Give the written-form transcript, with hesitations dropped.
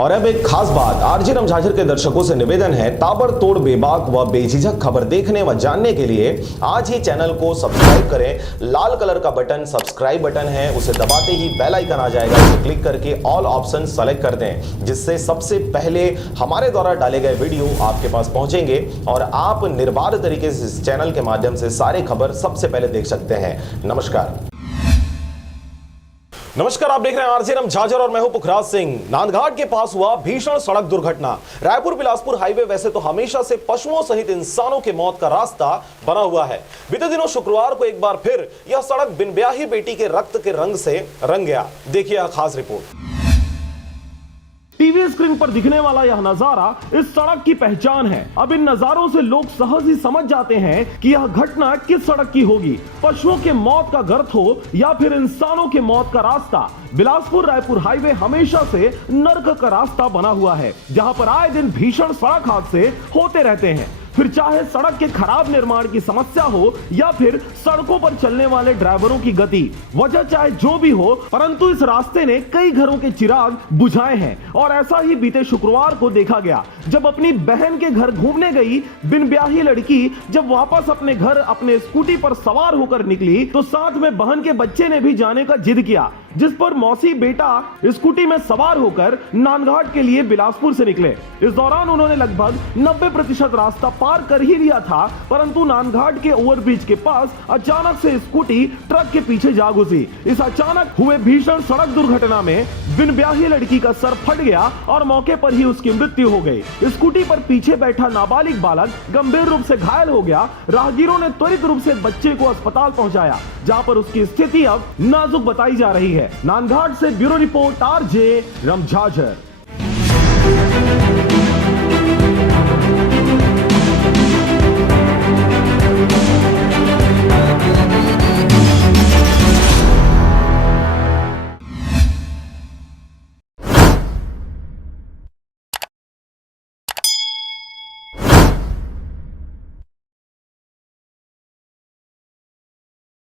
और अब एक खास बात, आरजे रमझाझर के दर्शकों से निवेदन है, ताबड़तोड़ बेबाक व बेझिझक खबर देखने व जानने के लिए आज ही चैनल को सब्सक्राइब करें। लाल कलर का बटन सब्सक्राइब बटन है, उसे दबाते ही बेल आइकन आ जाएगा, उसे क्लिक करके ऑल ऑप्शन सेलेक्ट कर दें, जिससे सबसे पहले हमारे द्वारा डाले गए वीडियो आपके पास पहुंचेंगे और आप निर्बाध तरीके से इस चैनल के माध्यम से सारे खबर सबसे पहले देख सकते हैं। नमस्कार, आप देख रहे हैं आरजे रमझाझर और मैं हूं पुखराज सिंह। नांदघाट के पास हुआ भीषण सड़क दुर्घटना। रायपुर बिलासपुर हाईवे वैसे तो हमेशा से पशुओं सहित इंसानों के मौत का रास्ता बना हुआ है। बीते दिनों शुक्रवार को एक बार फिर यह सड़क बिन ब्याही बेटी के रक्त के रंग से रंग गया। देखिए यह खास रिपोर्ट। टीवी स्क्रीन पर दिखने वाला यह नजारा इस सड़क की पहचान है। अब इन नजारों से लोग सहज ही समझ जाते हैं कि यह घटना किस सड़क की होगी। पशुओं के मौत का गर्त हो या फिर इंसानों के मौत का रास्ता, बिलासपुर रायपुर हाईवे हमेशा से नर्क का रास्ता बना हुआ है, जहां पर आए दिन भीषण सड़क हादसे होते रहते हैं। फिर चाहे सड़क के खराब निर्माण की समस्या हो या फिर सड़कों पर चलने वाले ड्राइवरों की गति, वजह चाहे जो भी हो, परंतु इस रास्ते ने कई घरों के चिराग बुझाए हैं। और ऐसा ही बीते शुक्रवार को देखा गया, जब अपनी बहन के घर घूमने गई बिन ब्याही लड़की जब वापस अपने घर अपने स्कूटी पर सवार होकर निकली तो साथ में बहन के बच्चे ने भी जाने का जिद किया, जिस पर मौसी बेटा स्कूटी में सवार होकर नांदघाट के लिए बिलासपुर से निकले। इस दौरान उन्होंने लगभग 90% रास्ता पार कर ही लिया था, परंतु नांदघाट के ओवरब्रिज के पास अचानक से स्कूटी ट्रक के पीछे जा घुसी। इस अचानक हुए भीषण सड़क दुर्घटना में बिन ब्याही लड़की का सर फट गया और मौके पर ही उसकी मृत्यु हो गई। स्कूटी पर पीछे बैठा नाबालिग बालक गंभीर रूप से घायल हो गया। राहगीरों ने त्वरित रूप से बच्चे को अस्पताल पहुंचाया, जहां पर उसकी स्थिति अब नाजुक बताई जा रही है। नांदघाट से ब्यूरो रिपोर्ट आरजे रमझाझर।